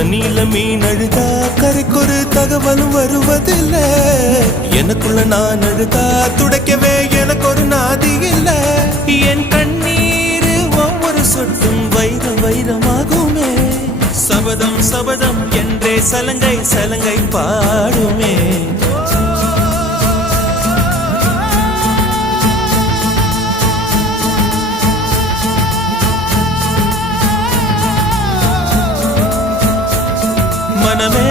தண்ணியில மீன் அழுதா கரைக்கொரு தகவலும் வருவதில்லை. எனக்குள்ள நான் அழுதா துடைக்கவே எனக்கு ஒரு நாதி இல்லை. என் கண்ணீர் ஒவ்வொரு சொட்டும் வைரம் வைரமாகுமே. சபதம் சபதம் என்றே சலங்கை சலங்கை பாடுமே. மனமே